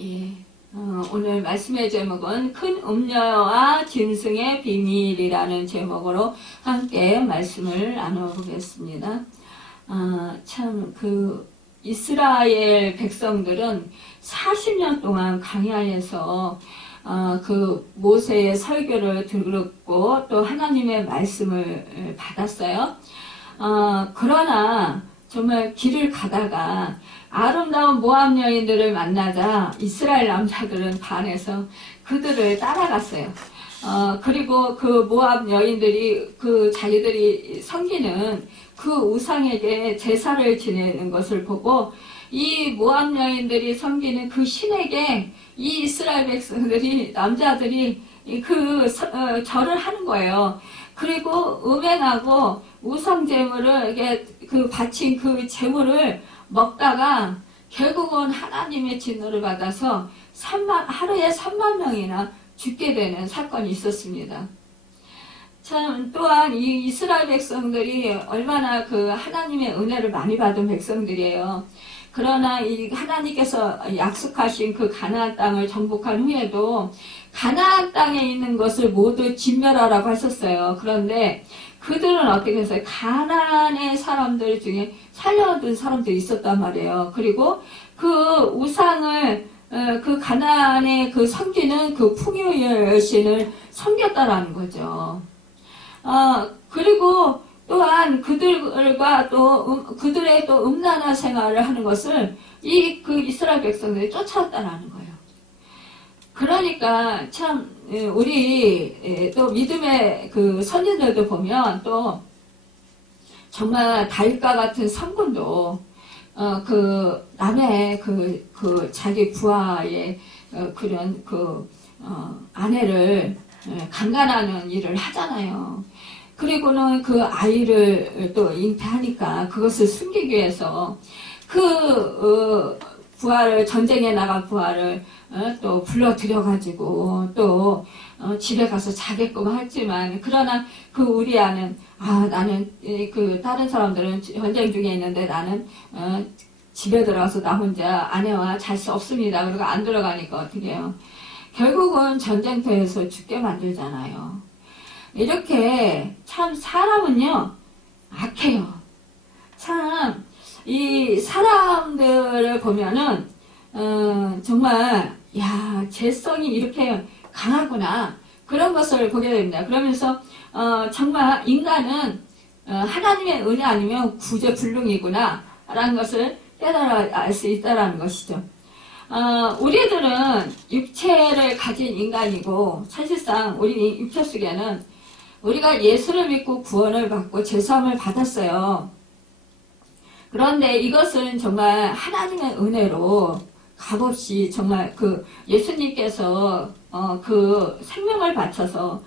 예, 오늘 말씀의 제목은 큰 음녀와 짐승의 비밀이라는 제목으로 함께 말씀을 나눠보겠습니다. 참 이스라엘 백성들은 40년 동안 광야에서 그 모세의 설교를 들었고 또 하나님의 말씀을 받았어요. 그러나 정말 길을 가다가 아름다운 모압 여인들을 만나자 이스라엘 남자들은 반해서 그들을 따라갔어요. 그리고 그 모압 여인들이 자기들이 섬기는 그 우상에게 제사를 지내는 것을 보고 이 모압 여인들이 섬기는 그 신에게 이 이스라엘 백성들이 남자들이 절을 하는 거예요. 그리고 음행하고 우상 제물을 바친 그 제물을 먹다가 결국은 하나님의 진노를 받아서 하루에 3만 명이나 죽게 되는 사건이 있었습니다. 참 또한 이 이스라엘 백성들이 얼마나 하나님의 은혜를 많이 받은 백성들이에요. 그러나 이 하나님께서 약속하신 가나안 땅을 정복한 후에도 가나안 땅에 있는 것을 모두 진멸하라고 하셨어요. 그런데 그들은 어떻게 했어요? 가나안의 사람들 중에 살려둔 사람들이 있었단 말이에요. 그리고 그 우상을 가나안에 섬기는 풍요의 여신을 섬겼다라는 거죠. 그리고 또한 그들과 그들의 음란한 생활을 하는 것을 이스라엘 백성들이 쫓아왔다라는 거예요. 그러니까 참 우리 또 믿음의 선진들도 보면 또 정말 다윗과 같은 성군도 남의 자기 부하의 그런 아내를 강간하는 일을 하잖아요. 그리고는 그 아이를 또 잉태하니까 그것을 숨기기 위해서 부하를, 전쟁에 나간 부하를 또 불러들여가지고 또 집에 가서 자게끔 했지만, 그러나 우리아는 나는 다른 사람들은 전쟁 중에 있는데 나는 집에 들어가서 나 혼자 아내와 잘 수 없습니다. 그리고 안 들어가니까 어떻게 해요? 결국은 전쟁터에서 죽게 만들잖아요. 이렇게 참 사람은요 악해요. 참 이 사람들을 보면은 정말 죄성이 이렇게 강하구나, 그런 것을 보게 됩니다. 그러면서 정말 인간은 하나님의 은혜 아니면 구제불능이구나 라는 것을 깨달아 알 수 있다는 것이죠. 우리들은 육체를 가진 인간이고, 사실상 우리 육체 속에는 우리가 예수를 믿고 구원을 받고 죄사함을 받았어요. 그런데 이것은 정말 하나님의 은혜로 값없이 정말 예수님께서 생명을 바쳐서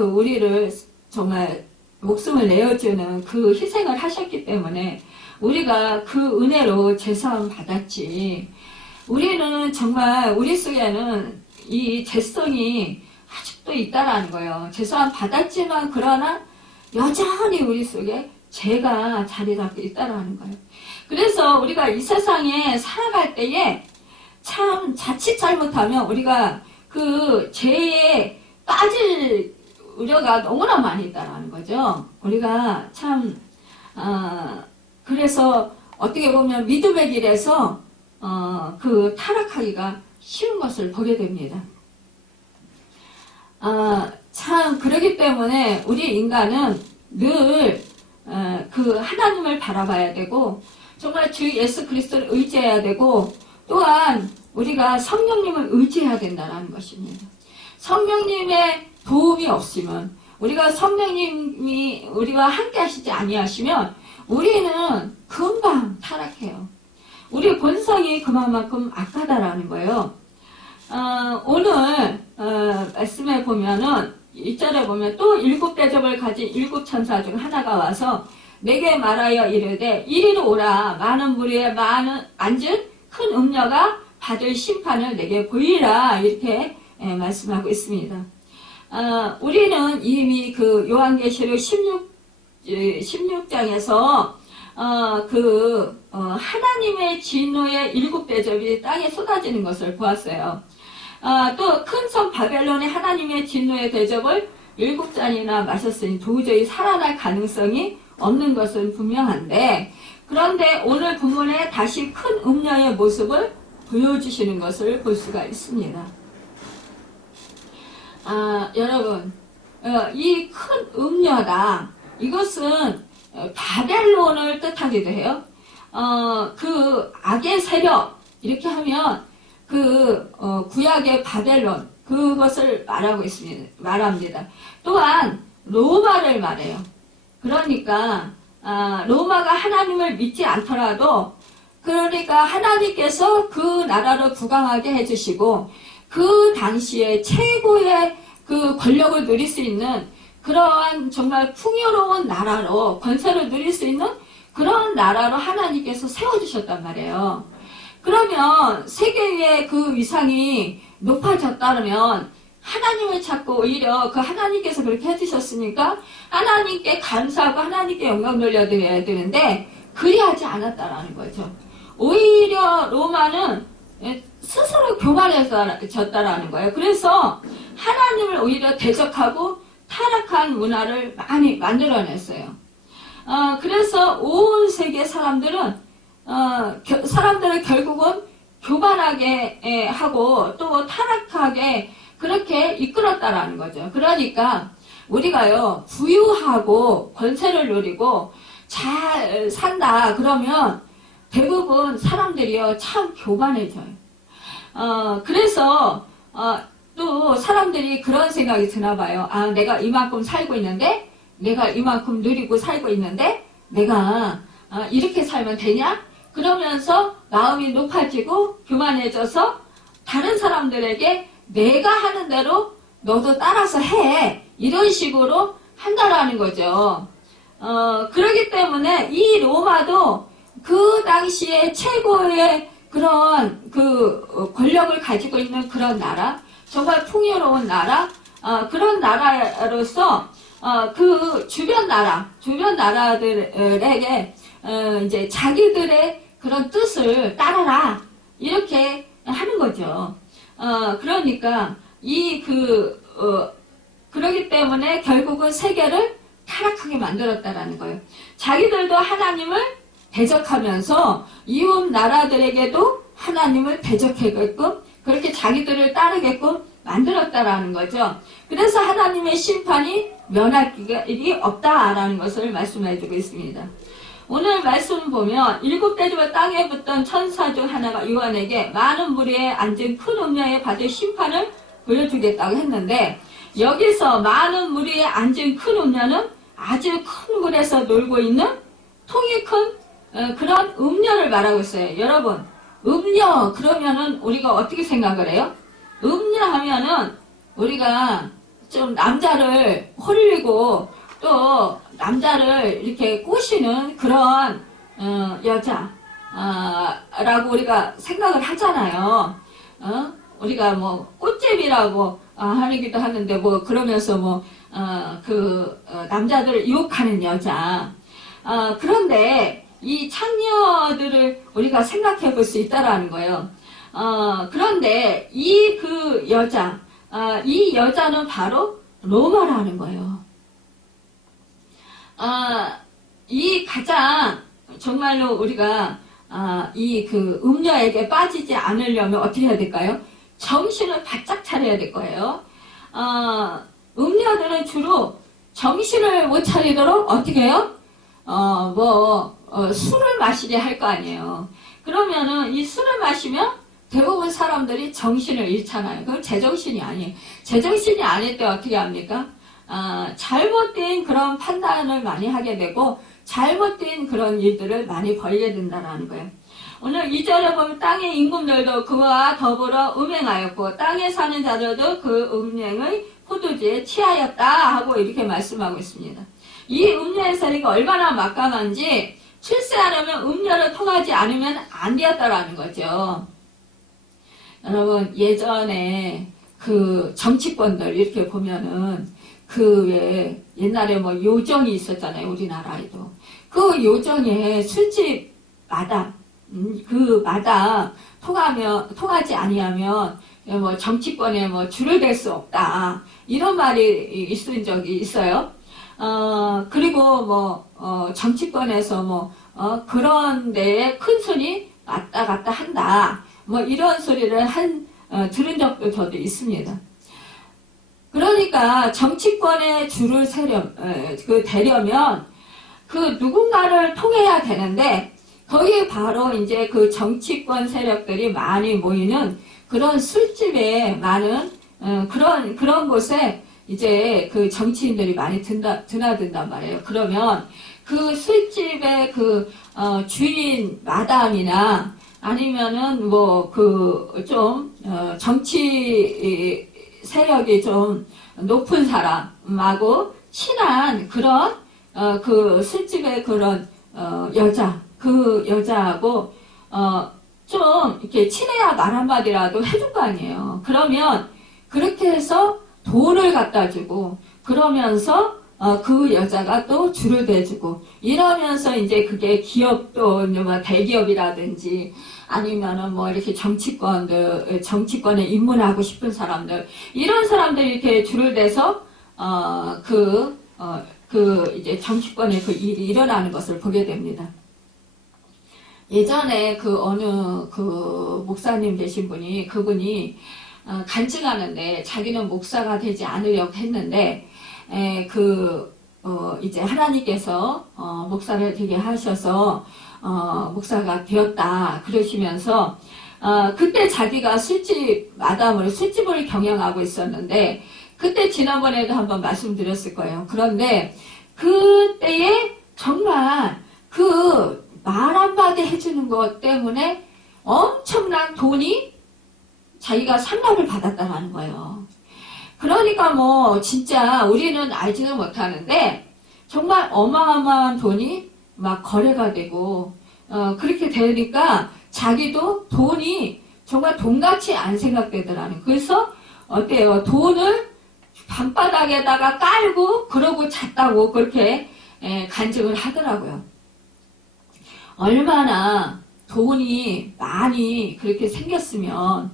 우리를 정말 목숨을 내어주는 희생을 하셨기 때문에 우리가 은혜로 죄사함 받았지. 우리는 정말 우리 속에는 이 죄성이 아직도 있다라는 거예요. 죄사함 받았지만 그러나 여전히 우리 속에 죄가 자리 잡고 있다라는 거예요. 그래서 우리가 이 세상에 살아갈 때에 참 자칫 잘못하면 우리가 죄에 빠질 우려가 너무나 많이 있다라는 거죠. 우리가 참 그래서 어떻게 보면 믿음의 길에서 타락하기가 쉬운 것을 보게 됩니다. 참 그렇기 때문에 우리 인간은 늘 하나님을 바라봐야 되고, 정말 주 예수 그리스도를 의지해야 되고, 또한 우리가 성령님을 의지해야 된다는 것입니다. 성령님의 도움이 없으면, 우리가 성령님이 우리와 함께 하시지 아니하시면 우리는 금방 타락해요. 우리 본성이 그만큼 악하다라는 거예요. 오늘 말씀에 보면은 1절에 보면 또 7대접을 가진 7천사 중 하나가 와서 내게 말하여 이르되 이리로 오라, 많은 무리에 앉은 큰 음녀가 받을 심판을 내게 보이라, 이렇게 말씀하고 있습니다. 우리는 이미 요한계시록 16장에서 하나님의 진노의 7대접이 땅에 쏟아지는 것을 보았어요. 또 큰 성 바벨론의 하나님의 진노의 대접을 7잔이나 마셨으니 도저히 살아날 가능성이 없는 것은 분명한데, 그런데 오늘 본문에 다시 큰 음녀의 모습을 보여주시는 것을 볼 수가 있습니다. 여러분, 이 큰 음녀다, 이것은 바벨론을 뜻하기도 해요. 그 악의 세력, 이렇게 하면 구약의 바벨론, 그것을 말합니다. 또한 로마를 말해요. 그러니까 로마가 하나님을 믿지 않더라도, 그러니까 하나님께서 그 나라를 부강하게 해주시고 그 당시에 최고의 그 권력을 누릴 수 있는 그러한 정말 풍요로운 나라로, 권세를 누릴 수 있는 그런 나라로 하나님께서 세워주셨단 말이에요. 그러면 세계 위에 그 위상이 높아졌다면 하나님을 찾고 오히려 그 하나님께서 그렇게 해주셨으니까 하나님께 감사하고 하나님께 영광 돌려드려야 되는데, 그리하지 않았다라는 거죠. 오히려 로마는 스스로 교만해졌다라는 거예요. 그래서 하나님을 오히려 대적하고 타락한 문화를 많이 만들어냈어요. 그래서 온 세계 사람들은 결국은 교만하게 하고 또 타락하게 그렇게 이끌었다라는 거죠. 그러니까 우리가요, 부유하고 권세를 누리고 잘 산다 그러면 대부분 사람들이요, 참 교만해져요. 그래서 또 사람들이 그런 생각이 드나 봐요. 내가 이만큼 살고 있는데, 내가 이만큼 누리고 살고 있는데 내가 이렇게 살면 되냐? 그러면서 마음이 높아지고 교만해져서 다른 사람들에게 내가 하는 대로 너도 따라서 해, 이런 식으로 한다라는 거죠. 그렇기 때문에 이 로마도 그 당시에 최고의 그런 권력을 가지고 있는 그런 나라, 정말 풍요로운 나라, 그런 나라로서 그 주변 나라들에게 이제 자기들의 그런 뜻을 따라라, 이렇게 하는 거죠. 그러니까 그러기 때문에 결국은 세계를 타락하게 만들었다라는 거예요. 자기들도 하나님을 대적하면서 이웃 나라들에게도 하나님을 대적하게끔, 그렇게 자기들을 따르게끔 만들었다라는 거죠. 그래서 하나님의 심판이 면할 길이 없다라는 것을 말씀해주고 있습니다. 오늘 말씀 보면 7대접을 땅에 붙던 천사 중 하나가 요한에게 많은 무리에 앉은 큰 음녀에 받을 심판을 보여주겠다고 했는데, 여기서 많은 무리에 앉은 큰 음녀는 아주 큰 물에서 놀고 있는 통이 큰 그런 음녀를 말하고 있어요. 여러분, 음녀 그러면은 우리가 어떻게 생각을 해요? 음녀 하면은 우리가 좀 남자를 홀리고 또 남자를 이렇게 꼬시는 그런 여자라고 우리가 생각을 하잖아요. 우리가 뭐 꽃제비라고 하기도 하는데, 뭐 그러면서 남자들을 유혹하는 여자. 그런데 이 창녀들을 우리가 생각해 볼 수 있다라는 거예요. 그런데 이 여자는 바로 로마라는 거예요. 이 가장 정말로 우리가 음녀에게 빠지지 않으려면 어떻게 해야 될까요? 정신을 바짝 차려야 될 거예요. 음녀들은 주로 정신을 못 차리도록 어떻게 해요? 술을 마시게 할 거 아니에요. 그러면은 이 술을 마시면 대부분 사람들이 정신을 잃잖아요. 그건 제정신이 아니에요. 제정신이 아닐 때 어떻게 합니까? 잘못된 그런 판단을 많이 하게 되고 잘못된 그런 일들을 많이 벌게 된다는 거예요. 오늘 2절에 보면 땅의 임금들도 그와 더불어 음행하였고 땅에 사는 자들도 그 음행의 포도주에 취하였다 하고 이렇게 말씀하고 있습니다. 이 음녀의 세리가 얼마나 막강한지 출세하려면 음녀를 통하지 않으면 안 되었다라는 거죠. 여러분, 예전에 그 정치권들 이렇게 보면은 옛날에 요정이 있었잖아요, 우리나라에도. 그 요정의 술집 마당, 그 마당 통하지 아니하면 뭐 정치권에 뭐 줄을 댈 수 없다. 이런 말이 있은 적이 있어요. 그리고 뭐, 정치권에서 뭐, 그런 데에 큰 손이 왔다 갔다 한다. 뭐, 이런 소리를 들은 적도 저도 있습니다. 그러니까 정치권에 줄을 대려면 그 누군가를 통해야 되는데, 거기에 바로 이제 그 정치권 세력들이 많이 모이는 그런 술집에 많은, 그런 곳에 이제 그 정치인들이 많이 드나든단 말이에요. 그러면 그 술집의 주인 마담이나 아니면은 뭐 정치 세력이 좀 높은 사람하고 친한 그런 그 술집의 그런 그 여자하고 좀 이렇게 친해야 말 한마디라도 해줄 거 아니에요. 그러면 그렇게 해서 돈을 갖다 주고 그러면서 그 여자가 또 줄을 대주고 이러면서 이제 그게 기업도 뭐 대기업이라든지 아니면은 뭐 이렇게 정치권에 입문하고 싶은 사람들 이런 사람들이 이렇게 줄을 대서 이제 정치권에 그 일이 일어나는 것을 보게 됩니다. 예전에 어느 목사님 되신 분이 그분이 간증하는데 자기는 목사가 되지 않으려고 했는데 이제 하나님께서 목사를 되게 하셔서 목사가 되었다 그러시면서 그때 자기가 술집을 경영하고 있었는데 그때 지난번에도 한번 말씀드렸을 거예요. 그런데 그때에 정말 말 한마디 해주는 것 때문에 엄청난 돈이 자기가 상납을 받았다는 거예요. 그러니까 뭐 진짜 우리는 알지는 못하는데 정말 어마어마한 돈이 막 거래가 되고 그렇게 되니까 자기도 돈이 정말 돈같이 안 생각되더라는 거예요. 그래서 어때요? 돈을 밤바닥에다가 깔고 그러고 잤다고 그렇게 간증을 하더라고요. 얼마나 돈이 많이 그렇게 생겼으면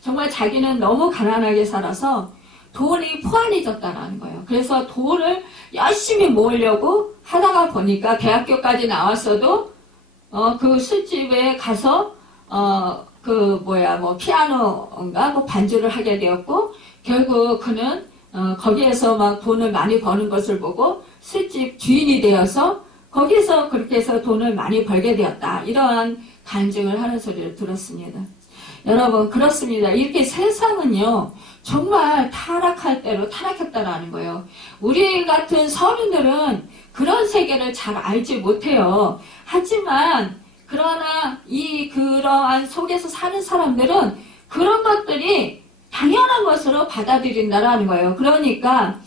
정말 자기는 너무 가난하게 살아서 돈이 포환해졌다는 거예요. 그래서 돈을 열심히 모으려고 하다가 보니까 대학교까지 나왔어도 그 술집에 가서 피아노인가 뭐 반주를 하게 되었고 결국 그는 거기에서 막 돈을 많이 버는 것을 보고 술집 주인이 되어서 거기서 그렇게 해서 돈을 많이 벌게 되었다. 이러한 간증을 하는 소리를 들었습니다. 여러분 그렇습니다. 이렇게 세상은요 정말 타락할 대로 타락했다라는 거예요. 우리 같은 서민들은 그런 세계를 잘 알지 못해요. 하지만 그러나 그러한 속에서 사는 사람들은 그런 것들이 당연한 것으로 받아들인다라는 거예요. 그러니까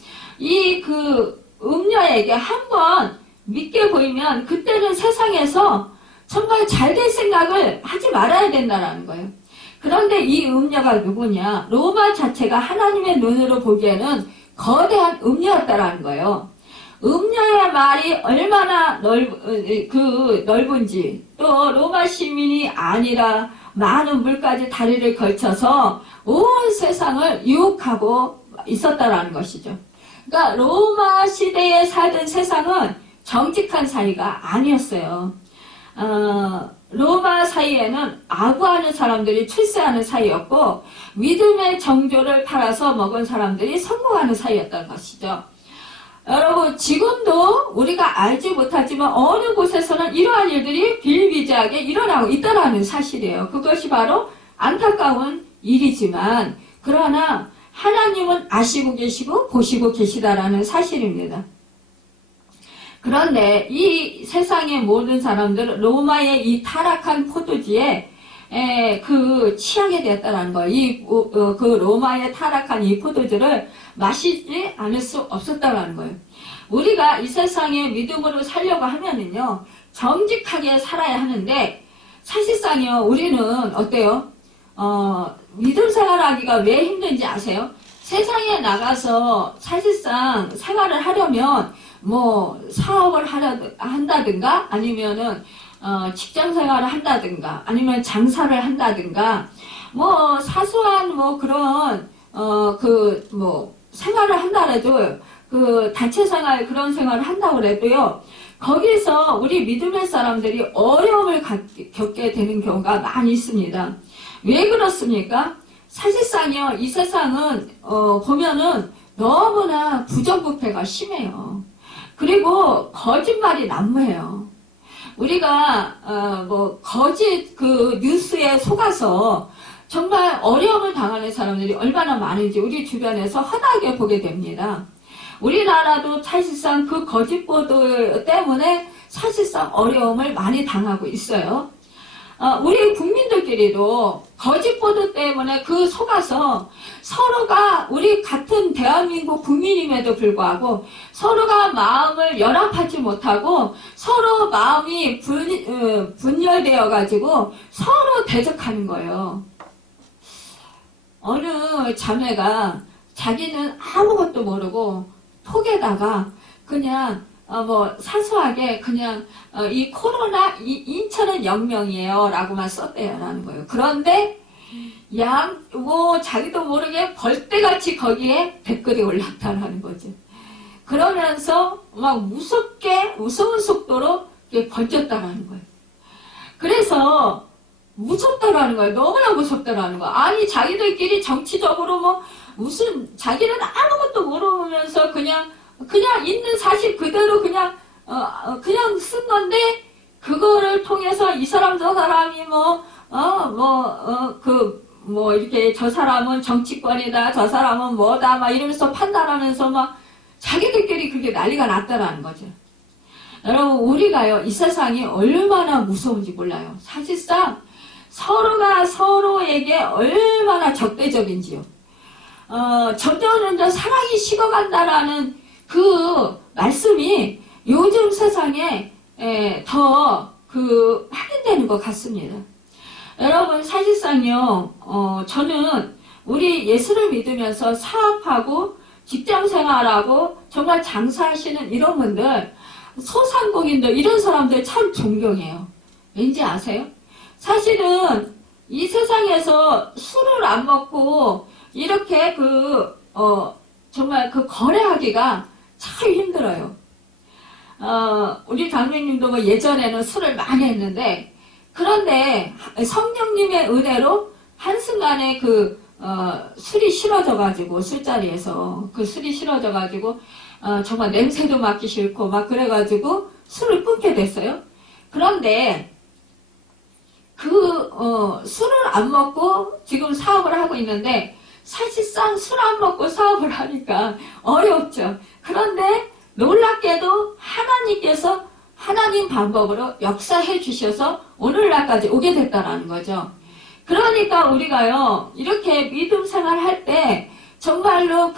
음녀에게 한번 믿게 보이면 그때는 세상에서 정말 잘될 생각을 하지 말아야 된다는 거예요. 그런데 이 음녀가 누구냐? 로마 자체가 하나님의 눈으로 보기에는 거대한 음녀였다라는 거예요. 음녀의 말이 얼마나 넓은지 또 로마 시민이 아니라 많은 물까지 다리를 걸쳐서 온 세상을 유혹하고 있었다라는 것이죠. 그러니까 로마 시대에 살던 세상은 정직한 사이가 아니었어요. 로마 사이에는 아부하는 사람들이 출세하는 사이였고 믿음의 정조를 팔아서 먹은 사람들이 성공하는 사이였던 것이죠. 여러분 지금도 우리가 알지 못하지만 어느 곳에서는 이러한 일들이 비일비재하게 일어나고 있다는 사실이에요. 그것이 바로 안타까운 일이지만 그러나 하나님은 아시고 계시고 보시고 계시다라는 사실입니다. 그런데 이 세상의 모든 사람들은 로마의 이 타락한 포도주에 취하게 되었다는 거예요. 그 로마의 타락한 이 포도주를 마시지 않을 수 없었다는 거예요. 우리가 이 세상에 믿음으로 살려고 하면은요, 정직하게 살아야 하는데, 사실상요, 우리는 어때요? 믿음 생활하기가 왜 힘든지 아세요? 세상에 나가서 사실상 생활을 하려면 뭐 사업을 한다든가 아니면은 직장 생활을 한다든가 아니면 장사를 한다든가 뭐 사소한 뭐 그런 그 뭐 생활을 한다래도 그 단체 생활 그런 생활을 한다고 해도요. 거기서 우리 믿음의 사람들이 어려움을 겪게 되는 경우가 많이 있습니다. 왜 그렇습니까? 사실상요, 이 세상은 보면은 너무나 부정부패가 심해요. 그리고 거짓말이 난무해요. 우리가 뭐 거짓 그 뉴스에 속아서 정말 어려움을 당하는 사람들이 얼마나 많은지 우리 주변에서 흔하게 보게 됩니다. 우리나라도 사실상 그 거짓 보도 때문에 사실상 어려움을 많이 당하고 있어요. 우리 국민들끼리도 거짓 보도 때문에 그 속아서 서로가 우리 같은 대한민국 국민임에도 불구하고 서로가 마음을 연합하지 못하고 서로 마음이 분열되어 가지고 서로 대적하는 거예요. 어느 자매가 자기는 아무것도 모르고 톡에다가 그냥 뭐 사소하게 그냥 이 코로나 인천은 0명이에요 라고만 썼대요 라는 거예요. 그런데 뭐 자기도 모르게 벌떼같이 거기에 댓글이 올랐다라는 거죠. 그러면서 막 무서운 속도로 번졌다라는 거예요. 그래서 무섭다라는 거예요. 너무나 무섭다라는 거예요. 아니 자기들끼리 정치적으로 뭐 무슨 자기는 아무것도 모르면서 그냥 있는 사실 그대로 그냥 쓴 건데 그거를 통해서 이 사람 저 사람이 이렇게 저 사람은 정치권이다 저 사람은 뭐다 막 이러면서 판단하면서 막 자기들끼리 그게 난리가 났다라는 거죠. 여러분 우리가요 이 세상이 얼마나 무서운지 몰라요. 사실상 서로가 서로에게 얼마나 적대적인지요. 점점 사랑이 식어간다라는 그 말씀이 요즘 세상에 더 확인되는 것 같습니다. 여러분 사실상요 저는 우리 예수를 믿으면서 사업하고 직장생활하고 정말 장사하시는 이런 분들 소상공인들 이런 사람들 참 존경해요. 왠지 아세요? 사실은 이 세상에서 술을 안 먹고 이렇게 정말 거래하기가 참 힘들어요. 우리 장로님도 뭐 예전에는 술을 많이 했는데, 그런데 성령님의 은혜로 한순간에 술이 싫어져가지고, 술자리에서 술이 싫어져가지고, 정말 냄새도 맡기 싫고, 막 그래가지고 술을 끊게 됐어요. 그런데, 술을 안 먹고 지금 사업을 하고 있는데, 사실상 술 안 먹고 사업을 하니까 어렵죠. 그런데 놀랍게도 하나님께서 하나님 방법으로 역사해 주셔서 오늘날까지 오게 됐다라는 거죠. 그러니까 우리가요 이렇게 믿음 생활할 때 정말로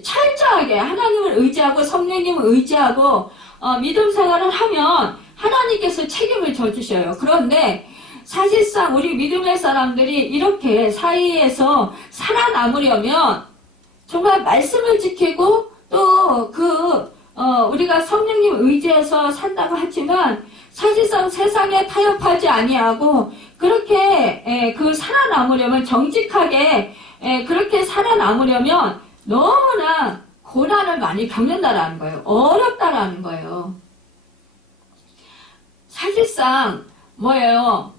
철저하게 하나님을 의지하고 성령님을 의지하고 믿음 생활을 하면 하나님께서 책임을 져주셔요. 그런데 사실상 우리 믿음의 사람들이 이렇게 사이에서 살아남으려면 정말 말씀을 지키고 또 우리가 성령님 의지해서 산다고 하지만 사실상 세상에 타협하지 아니하고 그렇게 살아남으려면 정직하게 그렇게 살아남으려면 너무나 고난을 많이 겪는다라는 거예요. 어렵다라는 거예요. 사실상 뭐예요?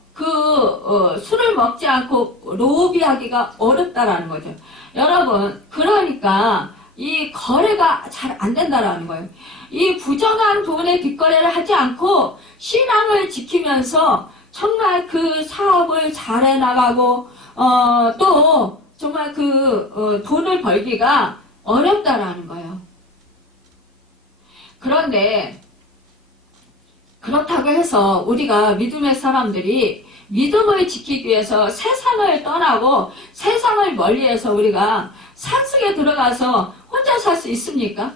술을 먹지 않고 로비하기가 어렵다라는 거죠. 여러분, 그러니까 이 거래가 잘 안 된다라는 거예요. 이 부정한 돈의 뒷거래를 하지 않고 신앙을 지키면서 정말 사업을 잘 해나가고 또 정말 돈을 벌기가 어렵다라는 거예요. 그런데 그렇다고 해서 우리가 믿음의 사람들이 믿음을 지키기 위해서 세상을 떠나고 세상을 멀리해서 우리가 산속에 들어가서 혼자 살 수 있습니까?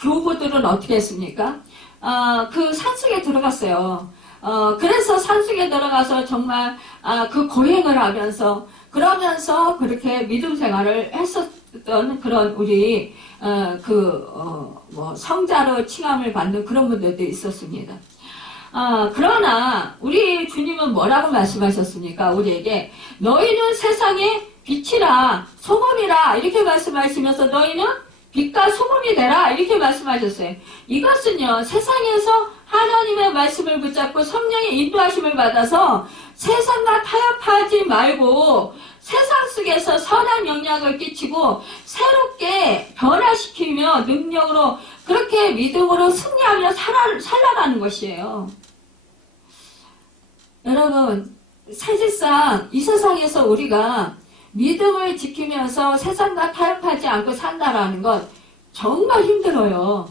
교부들은 어떻게 했습니까? 산속에 들어갔어요. 그래서 산속에 들어가서 정말 고행을 하면서 그러면서 그렇게 믿음 생활을 했던 그런 우리 뭐 성자로 칭함을 받는 그런 분들도 있었습니다. 그러나 우리 주님은 뭐라고 말씀하셨습니까? 우리에게 너희는 세상의 빛이라 소금이라 이렇게 말씀하시면서 너희는 빛과 소금이 되라 이렇게 말씀하셨어요. 이것은요 세상에서 하나님의 말씀을 붙잡고 성령의 인도하심을 받아서 세상과 타협하지 말고 세상 속에서 선한 영향을 끼치고 새롭게 변화시키며 능력으로 그렇게 믿음으로 승리하며 살아가는 것이에요. 여러분 사실상 이 세상에서 우리가 믿음을 지키면서 세상과 타협하지 않고 산다라는 것 정말 힘들어요.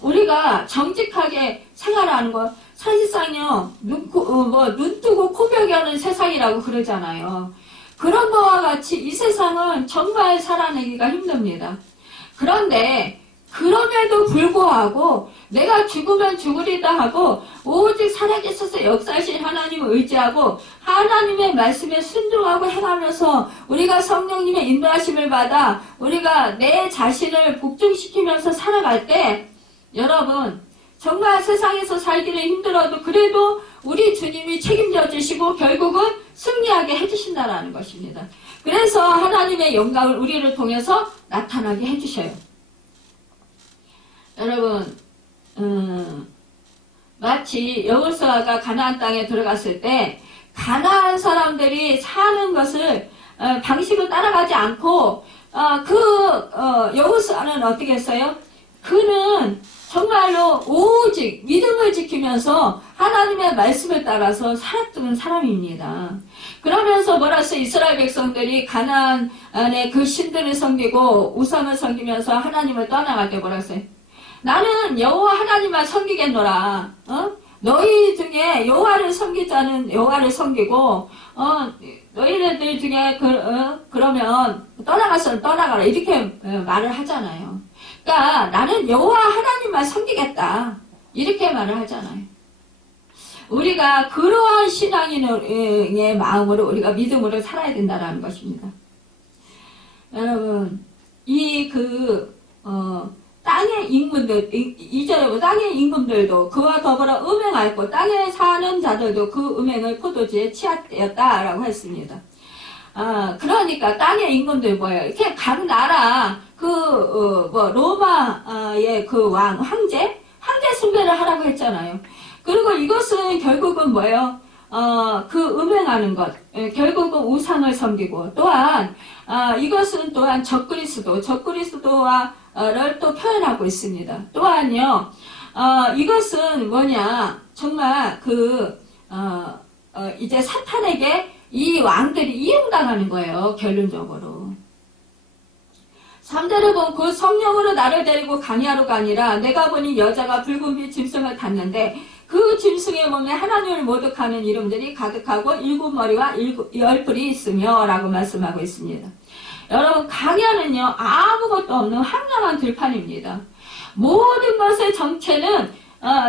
우리가 정직하게 생활하는 것 사실상요 눈 뜨고 코 베기는 세상이라고 그러잖아요. 그런 거와 같이 이 세상은 정말 살아내기가 힘듭니다. 그런데 그럼에도 불구하고 내가 죽으면 죽으리다 하고 오직 살아계셔서 역사하신 하나님을 의지하고 하나님의 말씀에 순종하고 행하면서 우리가 성령님의 인도하심을 받아 우리가 내 자신을 복종시키면서 살아갈 때 여러분 정말 세상에서 살기는 힘들어도 그래도 우리 주님이 책임져 주시고 결국은 승리하게 해주신다는 것입니다. 그래서 하나님의 영광을 우리를 통해서 나타나게 해주셔요. 여러분 마치 여호수아가 가나안 땅에 들어갔을 때 가나안 사람들이 사는 것을 방식을 따라가지 않고 여호수아는 어떻게 했어요? 그는 정말로 오직 믿음을 지키면서 하나님의 말씀을 따라서 살았던 사람입니다. 그러면서 뭐라서 이스라엘 백성들이 가나안의 그 신들을 섬기고 우상을 섬기면서 하나님을 떠나갈 때 뭐라서 나는 여호와 하나님만 섬기겠노라. 너희 중에 여호와를 섬기지 않은 여호와를 섬기고 너희들 중에 그러면 떠나가서는 떠나가라 이렇게 말을 하잖아요. 그러니까 나는 여호와 하나님만 섬기겠다 이렇게 말을 하잖아요. 우리가 그러한 신앙인의 마음으로 우리가 믿음으로 살아야 된다는 것입니다. 여러분 땅의 임금들, 이제 땅의 임금들도 그와 더불어 음행하였고 땅에 사는 자들도 그 음행을 포도주에 취하였다라고 했습니다. 그러니까 땅의 임금들 뭐예요? 이렇게 각 나라 로마의 그 황제 숭배를 하라고 했잖아요. 그리고 이것은 결국은 뭐예요? 음행하는 것, 결국은 우상을 섬기고 또한 이것은 또한 적그리스도와를 또 표현하고 있습니다. 또한요, 이것은 뭐냐, 정말 이제 사탄에게 이 왕들이 이용당하는 거예요, 결론적으로. 3절에 보면 그 성령으로 나를 데리고 강야로 가니라 내가 보니 여자가 붉은 빛 짐승을 탔는데 그 짐승의 몸에 하나님을 모독하는 이름들이 가득하고 7머리와 10뿔이 있으며 라고 말씀하고 있습니다. 여러분 강야는요 아무것도 없는 황량한 들판입니다. 모든 것의 정체는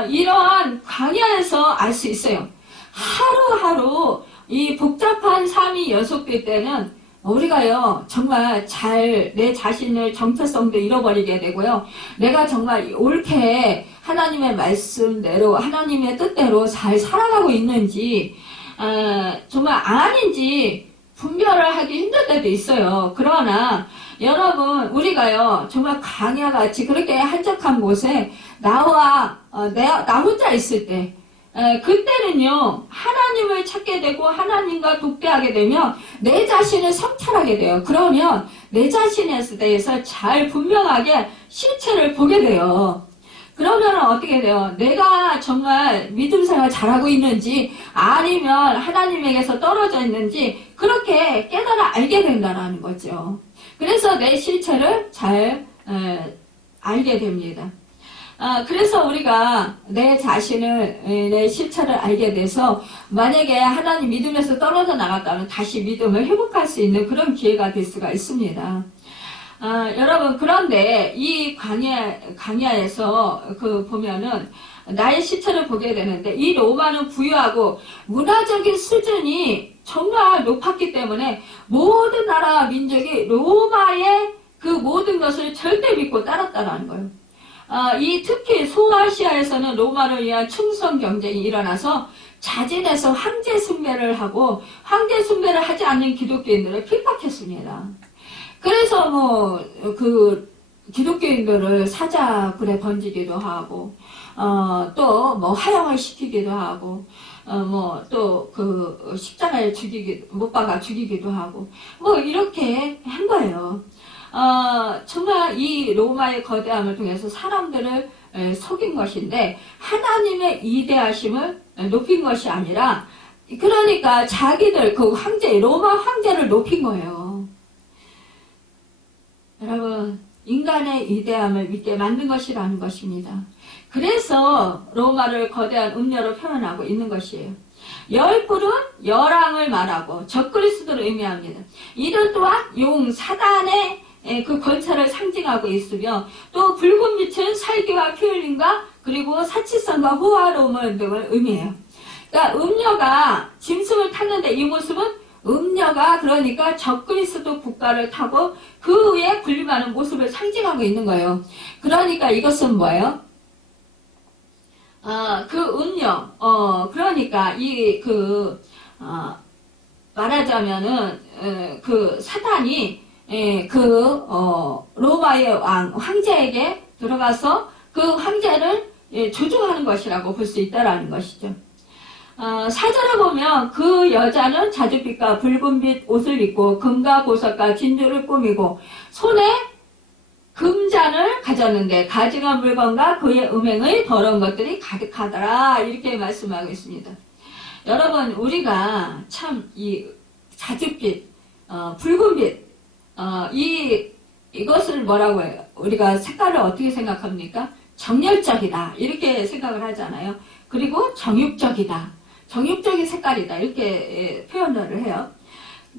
이러한 강야에서 알 수 있어요. 하루하루 이 복잡한 삶이 연속될 때는 우리가요 정말 내 자신을 정체성도 잃어버리게 되고요. 내가 정말 옳게 하나님의 말씀대로 하나님의 뜻대로 잘 살아가고 있는지 정말 아닌지 분별을 하기 힘들 때도 있어요. 그러나 여러분 우리가요 정말 강야같이 그렇게 한적한 곳에 나 혼자 있을 때 그때는요 하나님을 찾게 되고 하나님과 독대하게 되면 내 자신을 성찰하게 돼요. 그러면 내 자신에 대해서 잘 분명하게 실체를 보게 돼요. 그러면 어떻게 돼요? 내가 정말 믿음 생활 잘하고 있는지 아니면 하나님에게서 떨어져 있는지 그렇게 깨달아 알게 된다는 거죠. 그래서 내 실체를 잘 알게 됩니다. 그래서 우리가 내 자신을, 내 실체를 알게 돼서 만약에 하나님 믿음에서 떨어져 나갔다면 다시 믿음을 회복할 수 있는 그런 기회가 될 수가 있습니다. 여러분, 그런데 이 강야에서 보면은 나의 실체를 보게 되는데 이 로마는 부유하고 문화적인 수준이 정말 높았기 때문에 모든 나라 민족이 로마의 그 모든 것을 절대 믿고 따랐다는 거예요. 특히 소아시아에서는 로마를 위한 충성 경쟁이 일어나서 자진해서 황제 숭배를 하고 황제 숭배를 하지 않는 기독교인들을 핍박했습니다. 그래서 기독교인들을 사자굴에 번지기도 하고 또 하형을 시키기도 하고 십자가에 못 박아 죽이기도 하고 이렇게 한 거예요. 정말 이 로마의 거대함을 통해서 사람들을 속인 것인데 하나님의 위대하심을 높인 것이 아니라 그러니까 자기들 로마 황제를 높인 거예요. 여러분, 인간의 위대함을 믿게 만든 것이라는 것입니다. 그래서 로마를 거대한 음녀로 표현하고 있는 것이에요. 열불은 열왕을 말하고 적그리스도를 의미합니다. 이들 또한 용, 사단의 그 권세를 상징하고 있으며 또 붉은 빛은 살기와 피 흘림과 그리고 사치성과 호화로움 등을 의미해요. 그러니까 음녀가 짐승을 탔는데 이 모습은 음녀가 그러니까 적그리스도 국가를 타고 그 위에 군림하는 모습을 상징하고 있는 거예요. 그러니까 이것은 뭐예요? 음녀, 그러니까 말하자면은 사탄이 로마의 황제에게 들어가서 그 황제를 조종하는 것이라고 볼 수 있다라는 것이죠. 사절에 보면 그 여자는 자줏빛과 붉은빛 옷을 입고 금과 보석과 진주를 꾸미고 손에 금잔을 가졌는데 가증한 물건과 그의 음행의 더러운 것들이 가득하더라 이렇게 말씀하고 있습니다. 여러분, 우리가 참 이 자줏빛, 붉은빛 이것을 뭐라고 해요? 우리가 색깔을 어떻게 생각합니까? 정열적이다 이렇게 생각을 하잖아요. 그리고 정육적이다, 정육적인 색깔이다 이렇게 표현을 해요.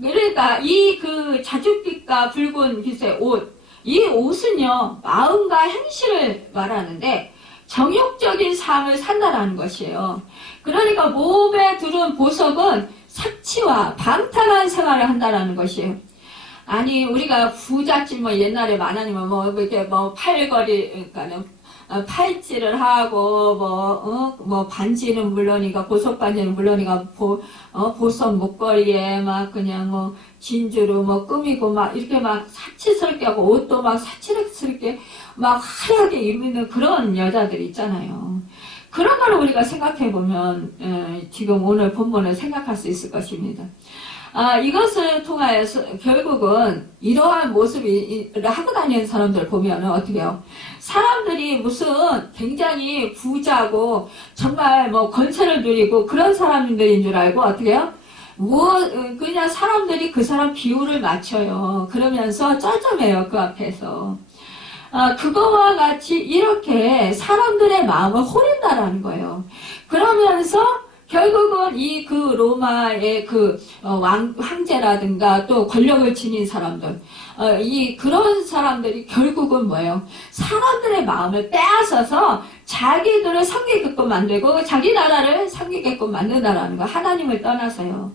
그러니까 이 자줏빛과 붉은 빛의 옷, 이 옷은요 마음과 행실을 말하는데 정욕적인 삶을 산다라는 것이에요. 그러니까 몸에 두른 보석은 사치와 방탕한 생활을 한다라는 것이에요. 아니, 우리가 부잣집 옛날에 많으면 이렇게 팔걸이, 그러니까는 팔찌를 하고 반지는 물론이가 보석 반지는 물론이가 보석 목걸이에 그냥 진주로 꾸미고 이렇게 사치스럽게 하고 옷도 사치스럽게 화려하게 입는 그런 여자들 있잖아요. 그런 걸 우리가 생각해 보면 지금 오늘 본문을 생각할 수 있을 것입니다. 이것을 통하여서 결국은 이러한 모습을 하고 다니는 사람들 보면 어떻게 해요? 사람들이 무슨 굉장히 부자고 정말 권세를 누리고 그런 사람들인 줄 알고 어떻게 해요? 그냥 사람들이 그 사람 비율을 맞춰요. 그러면서 쩌쩌매요, 그 앞에서. 그거와 같이 이렇게 사람들의 마음을 호린다라는 거예요. 그러면서 결국은 로마의 황제라든가 또 권력을 지닌 사람들, 그런 사람들이 결국은 뭐예요? 사람들의 마음을 빼앗아서 자기들을 섬기게끔 만들고 자기 나라를 섬기게끔 만든다라는 거, 하나님을 떠나서요.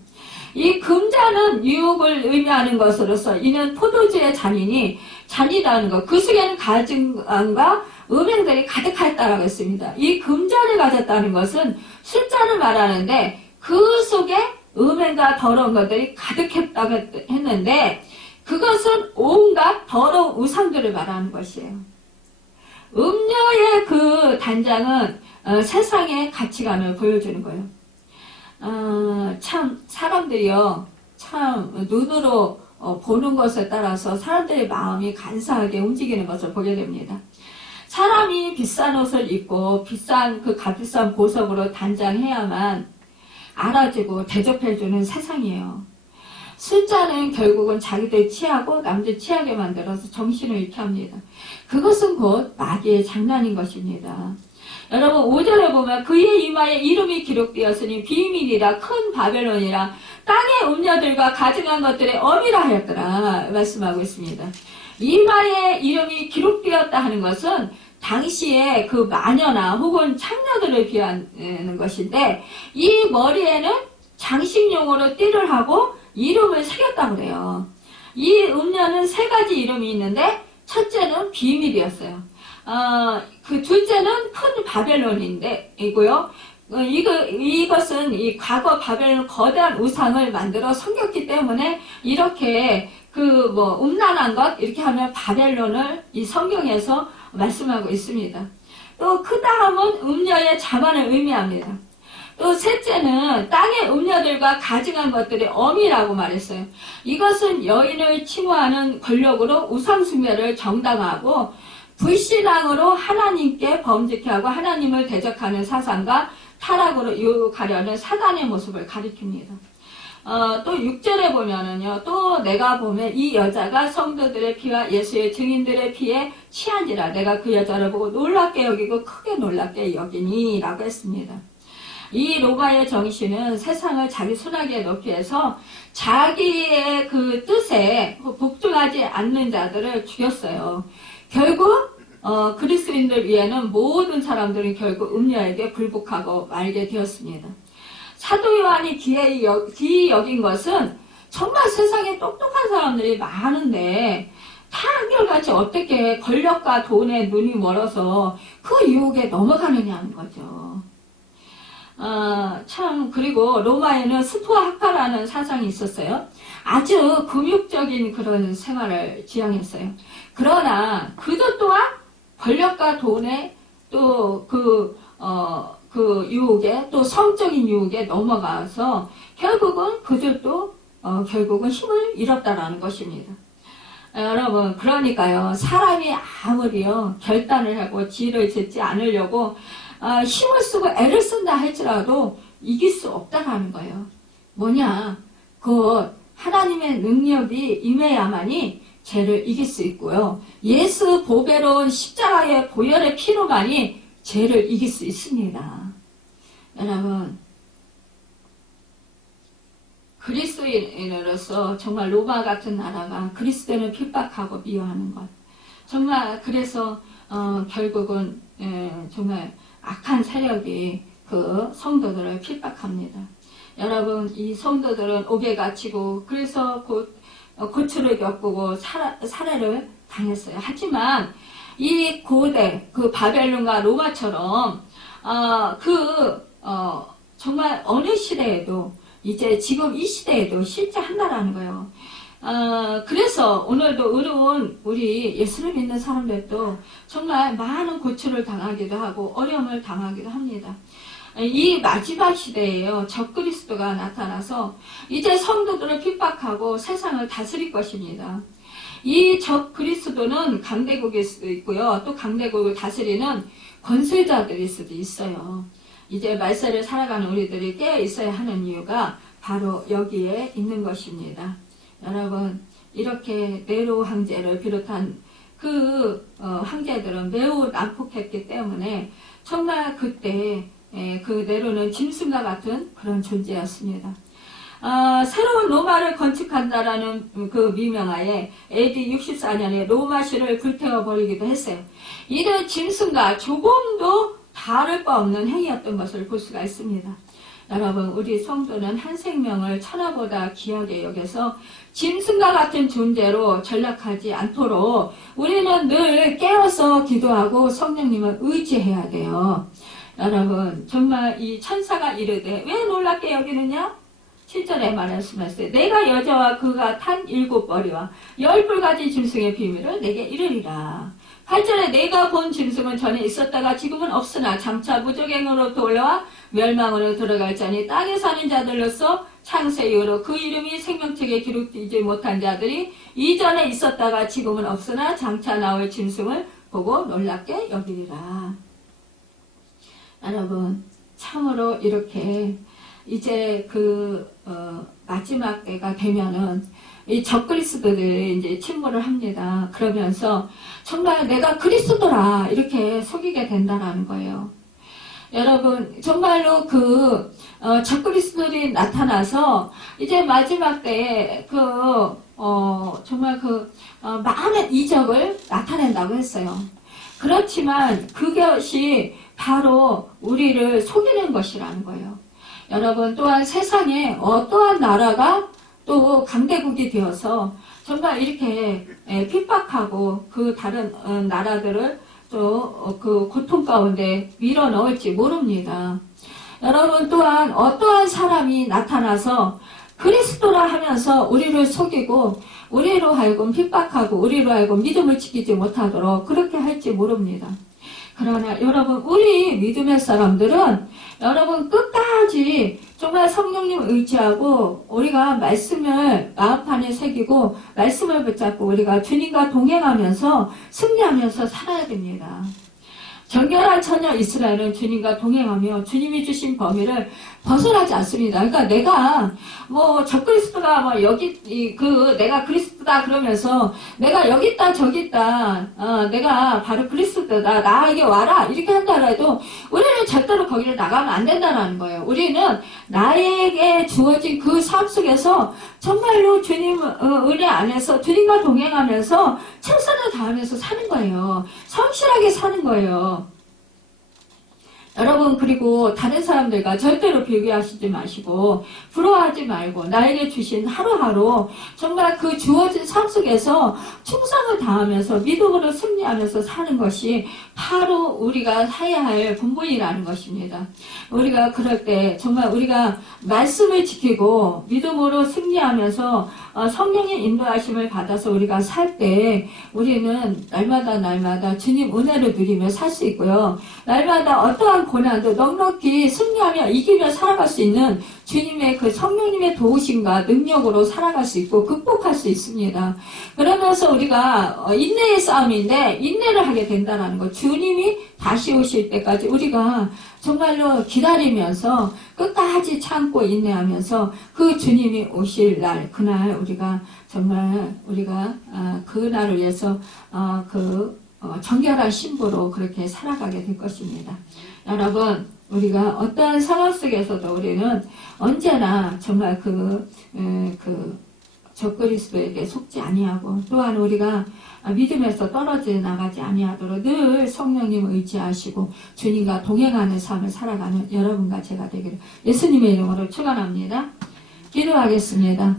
이 금잔은 유혹을 의미하는 것으로서 이는 포도주의 잔이라는 것, 그 속에는 가증과 음행들이 가득했다라고 했습니다. 이 금잔을 가졌다는 것은 술잔을 말하는데 그 속에 음행과 더러운 것들이 가득했다고 했는데 그것은 온갖 더러운 우상들을 말하는 것이에요. 음녀의 그 단장은 세상의 가치관을 보여주는 거예요. 참 사람들이요, 참 눈으로 보는 것에 따라서 사람들의 마음이 간사하게 움직이는 것을 보게 됩니다. 사람이 비싼 옷을 입고 값비싼 보석으로 단장해야만 알아주고 대접해주는 세상이에요. 술자는 결국은 자기들 취하고 남들 취하게 만들어서 정신을 잃게 합니다. 그것은 곧 마귀의 장난인 것입니다. 여러분 5절에 보면 그의 이마에 이름이 기록되었으니 비밀이라 큰 바벨론이라 땅의 음녀들과 가증한 것들의 어미라 하였더라 말씀하고 있습니다. 이마에 이름이 기록되었다 하는 것은 당시에 그 마녀나 혹은 창녀들을 비하는 것인데 이 머리에는 장식용으로 띠를 하고 이름을 새겼다고 그래요. 이 음녀는 세 가지 이름이 있는데 첫째는 비밀이었어요. 그 둘째는 큰 바벨론이고요. 이것은 이 과거 바벨론 거대한 우상을 만들어 섬겼기 때문에 이렇게 음란한 것 이렇게 하면 바벨론을 이 성경에서 말씀하고 있습니다. 또 그 다음은 음녀의 자만을 의미합니다. 또 셋째는 땅의 음녀들과 가증한 것들이 엄이라고 말했어요. 이것은 여인을 침호하는 권력으로 우상숭배를 정당화하고 불신앙으로 하나님께 범죄케 하고 하나님을 대적하는 사상과 타락으로 유혹하려는 사단의 모습을 가리킵니다. 또 6절에 보면은요, 또 내가 보면 이 여자가 성도들의 피와 예수의 증인들의 피에 취한지라 내가 그 여자를 보고 놀랍게 여기고 크게 놀랍게 여기니 라고 했습니다. 이 로마의 정신은 세상을 자기 손아귀에 넣기 위해서 자기의 그 뜻에 복종하지 않는 자들을 죽였어요. 결국 그리스도인들 위에는 모든 사람들은 결국 음녀에게 굴복하고 말게 되었습니다. 사도 요한이 귀히 여긴 것은 정말 세상에 똑똑한 사람들이 많은데 다 한결같이 어떻게 권력과 돈에 눈이 멀어서 그 유혹에 넘어가느냐는 거죠. 그리고 로마에는 스토아학파라는 사상이 있었어요. 아주 금욕적인 그런 생활을 지향했어요. 그러나 그들 또한 권력과 돈에 또 그 유혹에 또 성적인 유혹에 넘어가서 결국은 그들도 결국은 힘을 잃었다라는 것입니다. 여러분, 그러니까요, 사람이 아무리요 결단을 하고 지혜를 짓지 않으려고 힘을 쓰고 애를 쓴다 할지라도 이길 수 없다라는 거예요. 뭐냐? 그 하나님의 능력이 임해야만이 죄를 이길 수 있고요. 예수 보배로운 십자가의 보혈의 피로만이 죄를 이길 수 있습니다. 여러분, 그리스도인으로서 정말 로마 같은 나라가 그리스도인을 핍박하고 미워하는 것. 정말 그래서 결국은 정말 악한 세력이 그 성도들을 핍박합니다. 여러분, 이 성도들은 옥에 갇히고 그래서 고초를 겪고 살해를 당했어요. 하지만 이 고대 그 바벨론과 로마처럼 정말 어느 시대에도 이제 지금 이 시대에도 실제 한다라는 거예요. 그래서 오늘도 의로운 우리 예수를 믿는 사람들도 정말 많은 고초를 당하기도 하고 어려움을 당하기도 합니다. 이 마지막 시대에요, 적그리스도가 나타나서 이제 성도들을 핍박하고 세상을 다스릴 것입니다. 이 적그리스도는 강대국일 수도 있고요, 또 강대국을 다스리는 권세자들일 수도 있어요. 이제 말세를 살아가는 우리들이 깨어 있어야 하는 이유가 바로 여기에 있는 것입니다. 여러분, 이렇게 네로 황제를 비롯한 그 황제들은 매우 난폭했기 때문에 정말 그때 그 네로는 짐승과 같은 그런 존재였습니다. 새로운 로마를 건축한다라는 그 미명하에 AD 64년에 로마시를 불태워버리기도 했어요. 이는 짐승과 조금도 다를 바 없는 행위였던 것을 볼 수가 있습니다. 여러분, 우리 성도는 한 생명을 천하보다 귀하게 여겨서 짐승과 같은 존재로 전락하지 않도록 우리는 늘 깨어서 기도하고 성령님을 의지해야 돼요. 여러분, 정말 이 천사가 이르되 왜 놀랍게 여기느냐? 7절에 말씀하셨어요. 내가 여자와 그가 탄 7머리와 10뿔가지 짐승의 비밀을 내게 이르리라. 8절에 내가 본 짐승은 전에 있었다가 지금은 없으나 장차 무적행으로부터 올라와 멸망으로 들어갈 자니 땅에 사는 자들로서 창세 이후로 그 이름이 생명책에 기록되지 못한 자들이 이전에 있었다가 지금은 없으나 장차 나올 짐승을 보고 놀랍게 여기리라. 여러분, 참으로 이렇게 이제 마지막 때가 되면은 이 적그리스도들이 이제 침몰을 합니다. 그러면서 정말 내가 그리스도라 이렇게 속이게 된다라는 거예요. 여러분, 정말로 적그리스도들이 나타나서 이제 마지막 때에 정말 많은 이적을 나타낸다고 했어요. 그렇지만 그것이 바로 우리를 속이는 것이라는 거예요. 여러분 또한 세상에 어떠한 나라가 또 강대국이 되어서 정말 이렇게 핍박하고 그 다른 나라들을 또 그 고통 가운데 밀어 넣을지 모릅니다. 여러분 또한 어떠한 사람이 나타나서 그리스도라 하면서 우리를 속이고 우리로 하여금 핍박하고 우리로 하여금 믿음을 지키지 못하도록 그렇게 할지 모릅니다. 그러나 여러분 우리 믿음의 사람들은 여러분 끝까지 정말 성령님 의지하고 우리가 말씀을 마음판에 새기고 말씀을 붙잡고 우리가 주님과 동행하면서 승리하면서 살아야 됩니다. 정결한 처녀 이스라엘은 주님과 동행하며 주님이 주신 범위를 벗어나지 않습니다. 그러니까 내가 뭐 적그리스도가 뭐 여기 내가 그리스도다 그러면서 내가 여기 있다 저기 있다 내가 바로 그리스도다 나에게 와라 이렇게 한다라도 우리는 절대로 거기를 나가면 안 된다는 거예요. 우리는 나에게 주어진 그 삶 속에서 정말로 주님 은혜 안에서 주님과 동행하면서 최선을 다하면서 사는 거예요. 성실하게 사는 거예요. 여러분 그리고 다른 사람들과 절대로 비교하시지 마시고 부러워하지 말고 나에게 주신 하루하루 정말 그 주어진 삶 속에서 충성을 다하면서 믿음으로 승리하면서 사는 것이 바로 우리가 해야 할 본분이라는 것입니다. 우리가 그럴 때 정말 우리가 말씀을 지키고 믿음으로 승리하면서 성령의 인도하심을 받아서 우리가 살 때 우리는 날마다 주님 은혜를 누리며 살 수 있고요. 날마다 어떠한 고난도 넉넉히 승리하며 이기며 살아갈 수 있는 주님의 그 성령님의 도우심과 능력으로 살아갈 수 있고 극복할 수 있습니다. 그러면서 우리가 인내의 싸움인데 인내를 하게 된다는 것. 주님이 다시 오실 때까지 우리가 정말로 기다리면서 끝까지 참고 인내하면서 그 주님이 오실 날 그날 우리가 정말 우리가 그날을 위해서 정결한 신부로 그렇게 살아가게 될 것입니다. 여러분 우리가 어떠한 상황 속에서도 우리는 언제나 정말 적그리스도에게 속지 아니하고 또한 우리가 믿음에서 떨어져 나가지 아니하도록 늘 성령님을 의지하시고 주님과 동행하는 삶을 살아가는 여러분과 제가 되기를 예수님의 이름으로 축원합니다. 기도하겠습니다.